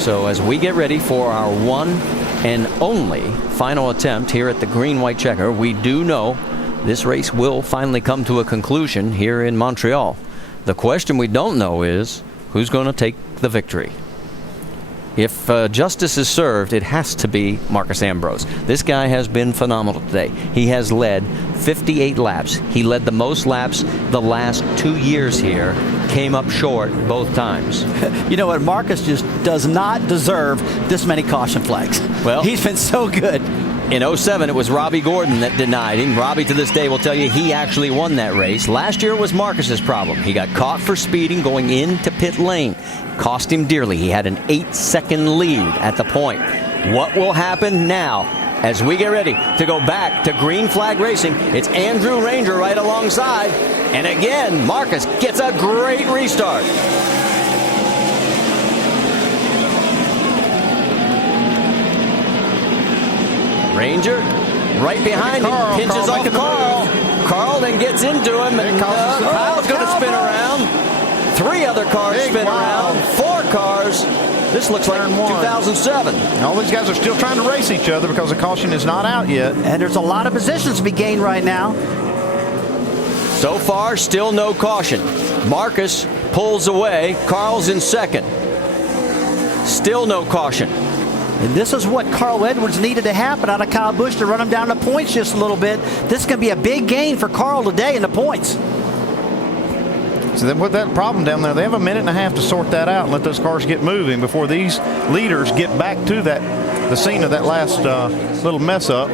So as we get ready for our one and only final attempt here at the green-white checker, we do know this race will finally come to a conclusion here in Montreal. The question we don't know is who's going to take the victory. If justice is served, it has to be Marcus Ambrose. This guy has been phenomenal today. He has led 58 laps. He led the most laps the last 2 years here. Came up short both times. You know what? Marcus just does not deserve this many caution flags. Well, he's been so good. In 07, it was Robbie Gordon that denied him. Robbie, to this day, will tell you he actually won that race. Last year, it was Marcus's problem. He got caught for speeding going into pit lane. Cost him dearly. He had an 8-second lead at the point. What will happen now as we get ready to go back to green flag racing? It's Andrew Ranger right alongside. And again, Marcus gets a great restart. Ranger right behind him, pinches off Carl. Carl then gets into him, and Kyle's going to spin around. 3 other cars spin around. 4 cars. This looks like 2007. All these guys are still trying to race each other because the caution is not out yet. And there's a lot of positions to be gained right now. So far, still no caution. Marcus pulls away. Carl's in second. Still no caution. And this is what Carl Edwards needed to happen out of Kyle Busch to run him down the points just a little bit. This is going to be a big gain for Carl today in the points. So then with that problem down there, they have a minute and a half to sort that out and let those cars get moving before these leaders get back to the scene of that last little mess up.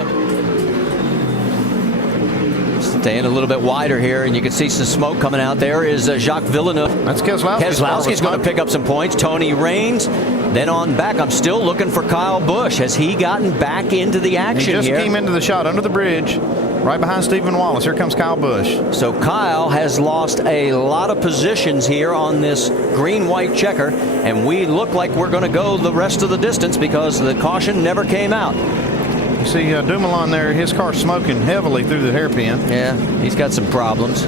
Staying a little bit wider here, and you can see some smoke coming out. There is Jacques Villeneuve. That's Keselowski. Keselowski's going to pick up some points. Tony Raines. Then on back, I'm still looking for Kyle Busch. Has he gotten back into the action here? He just came into the shot under the bridge, right behind Stephen Wallace. Here comes Kyle Busch. So Kyle has lost a lot of positions here on this green-white checker, and we look like we're going to go the rest of the distance because the caution never came out. You see Dumoulin there, his car's smoking heavily through the hairpin. Yeah, he's got some problems.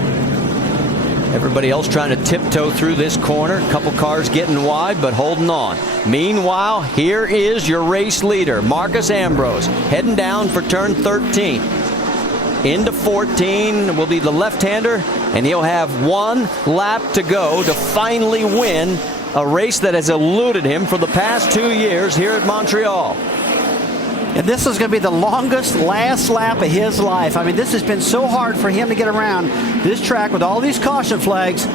Everybody else trying to tiptoe through this corner. A couple cars getting wide, but holding on. Meanwhile, here is your race leader, Marcus Ambrose, heading down for turn 13. Into 14 will be the left-hander, and he'll have 1 lap to go to finally win a race that has eluded him for the past 2 years here at Montreal. And this is going to be the longest last lap of his life. I mean, this has been so hard for him to get around this track with all these caution flags,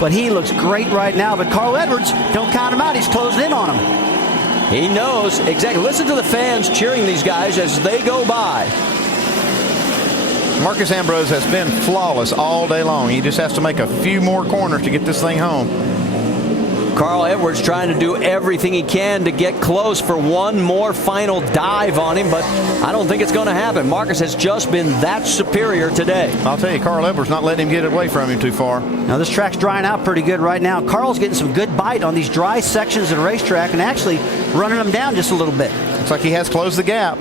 but he looks great right now. But Carl Edwards, don't count him out. He's closing in on him. He knows exactly. Listen to the fans cheering these guys as they go by. Marcus Ambrose has been flawless all day long. He just has to make a few more corners to get this thing home. Carl Edwards trying to do everything he can to get close for one more final dive on him, but I don't think it's going to happen. Marcus has just been that superior today. I'll tell you, Carl Edwards not letting him get away from him too far. Now this track's drying out pretty good right now. Carl's getting some good bite on these dry sections of the racetrack and actually running them down just a little bit. Looks like he has closed the gap.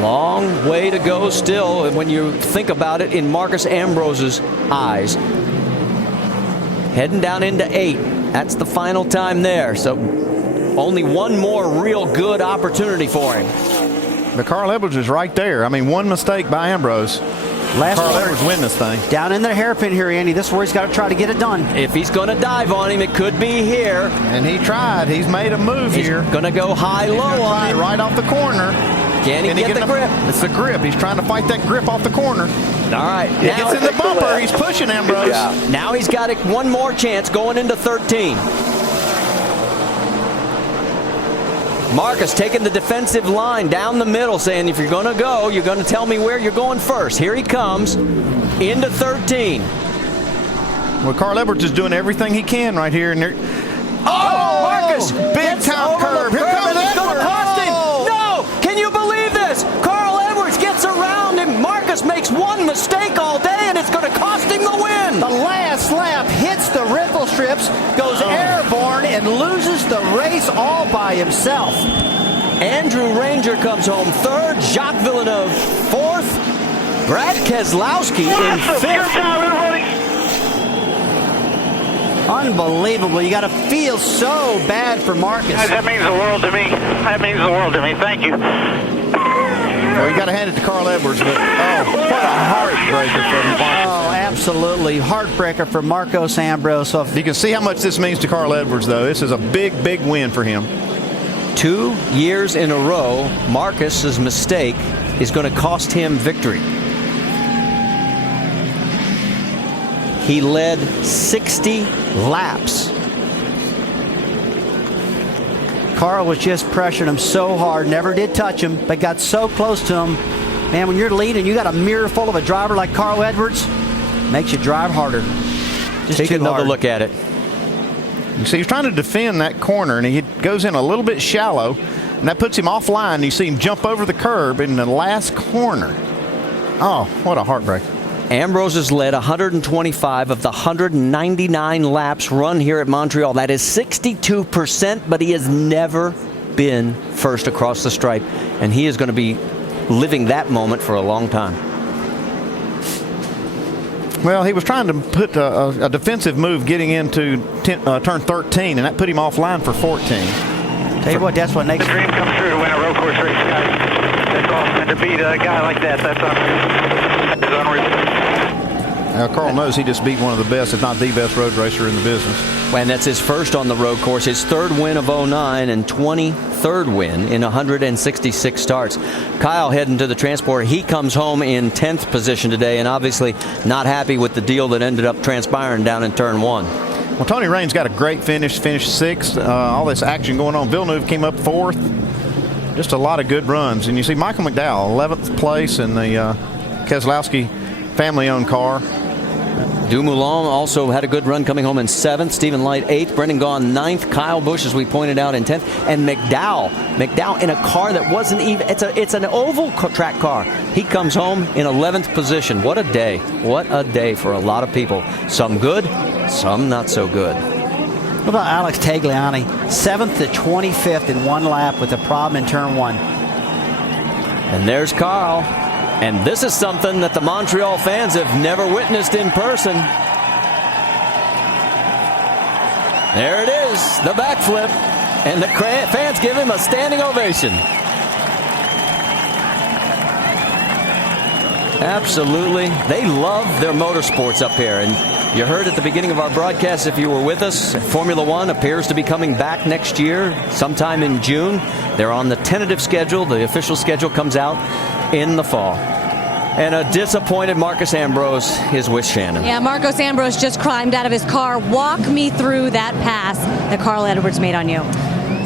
Long way to go still when you think about it in Marcus Ambrose's eyes. Heading down into 8. That's the final time there. So only one more real good opportunity for him. But Carl Edwards is right there. I mean, one mistake by Ambrose. Carl Edwards win this thing. Down in the hairpin here, Andy. This is where he's got to try to get it done. If he's going to dive on him, it could be here. And he tried. He's made a move here. Going to go high-low on him. Right off the corner. Can he get the grip? It's the grip. He's trying to fight that grip off the corner. All right. He gets in the bumper. He's pushing Ambrose. Now he's got one more chance going into 13. Marcus taking the defensive line down the middle, saying if you're going to go, you're going to tell me where you're going first. Here he comes into 13. Well, Carl Edwards is doing everything he can right here. And Marcus! Big time curve. Here comes Edwards. It's going to cost him. No! Can you believe this? Carl Edwards gets around him. Marcus makes one mistake all day, and it's going to cost him the win. The last lap hits the ripple strips, goes airborne, and loses the race all by himself. Andrew Ranger comes home third. Jacques Villeneuve fourth. Brad Keselowski in fifth. Unbelievable. You got to feel so bad for Marcus. Guys, that means the world to me. That means the world to me. Thank you. Well, you got to hand it to Carl Edwards, but what a heartbreaker for Marcus. Oh, absolutely. Heartbreaker for Marcos Ambrose. So You can see how much this means to Carl Edwards, though. This is a big, big win for him. 2 years in a row, Marcus's mistake is going to cost him victory. He led 60 laps. Carl was just pressuring him so hard, never did touch him, but got so close to him. Man, when you're leading, you got a mirror full of a driver like Carl Edwards, makes you drive harder. Just Take too another hard. look at it. You see, he's trying to defend that corner, and he goes in a little bit shallow, and that puts him offline. You see him jump over the curb in the last corner. Oh, what a heartbreak. Ambrose has led 125 of the 199 laps run here at Montreal. That is 62%, but he has never been first across the stripe, and he is going to be living that moment for a long time. Well, he was trying to put a defensive move getting into turn 13, and that put him offline for 14. Tell you what, that's what makes The dream comes true to win a road course race, guys. That's awesome. And to beat a guy like that, that's unreal. That is unreal. Now, Carl knows he just beat one of the best, if not the best road racer in the business. And that's his first on the road course, his third win of 09 and 23rd win in 166 starts. Kyle heading to the transport. He comes home in 10th position today, and obviously not happy with the deal that ended up transpiring down in turn 1. Well, Tony Raines got a great finish, finished 6th. All this action going on. Villeneuve came up 4th. Just a lot of good runs. And you see Michael McDowell, 11th place in the Keselowski family-owned car. Dumoulin also had a good run coming home in 7th. Stephen Light 8th. Brendan Gaughan 9th. Kyle Busch, as we pointed out, in 10th. And McDowell in a car that wasn't even, it's an oval track car. He comes home in 11th position. What a day. What a day for a lot of people. Some good, some not so good. What about Alex Tagliani? 7th to 25th in one lap with a problem in turn 1. And there's Carl. And this is something that the Montreal fans have never witnessed in person. There it is, the backflip. And the fans give him a standing ovation. Absolutely. They love their motorsports up here. And you heard at the beginning of our broadcast, if you were with us, Formula One appears to be coming back next year, sometime in June. They're on the tentative schedule. The official schedule comes out in the fall. And a disappointed Marcos Ambrose is with Shannon. Yeah, Marcos Ambrose just climbed out of his car. Walk me through that pass that Carl Edwards made on you.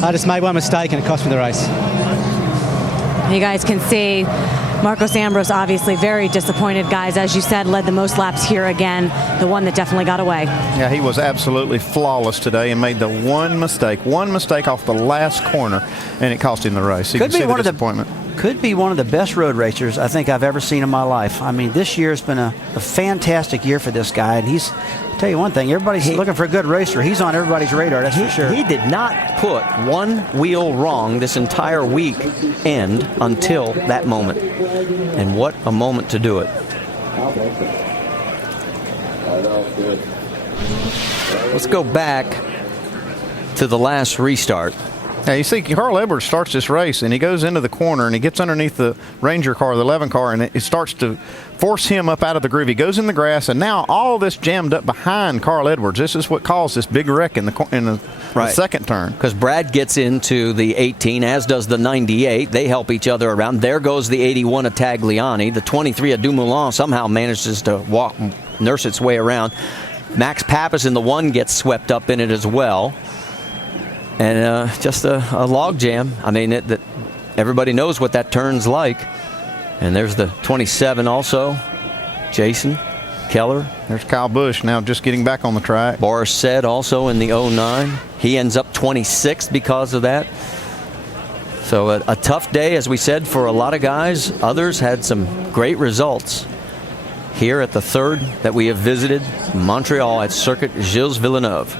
I just made one mistake and it cost me the race. You guys can see Marcos Ambrose obviously very disappointed, guys. As you said, led the most laps here again. The one that definitely got away. Yeah, he was absolutely flawless today and made the one mistake off the last corner, and it cost him the race. You Could can be see one the of the disappointment. Could be one of the best road racers I think I've ever seen in my life. I mean, this year has been a fantastic year for this guy, and he's, I'll tell you one thing, everybody's looking for a good racer. He's on everybody's radar, that's for sure. He did not put one wheel wrong this entire week end until that moment. And what a moment to do it. Let's go back to the last restart. Yeah, you see, Carl Edwards starts this race, and he goes into the corner, and he gets underneath the Ranger car, the 11 car, and it starts to force him up out of the groove. He goes in the grass, and now all this jammed up behind Carl Edwards. This is what caused this big wreck in the second turn. Because Brad gets into the 18, as does the 98. They help each other around. There goes the 81 of Tagliani. The 23 of Dumoulin somehow manages to nurse its way around. Max Pappas in the 1 gets swept up in it as well. And just a log jam. I mean, everybody knows what that turn's like. And there's the 27 also. Jason Keller. There's Kyle Busch now just getting back on the track. Boris Said also in the 09. He ends up 26th because of that. So a tough day, as we said, for a lot of guys. Others had some great results here at the third that we have visited, Montreal at Circuit Gilles Villeneuve.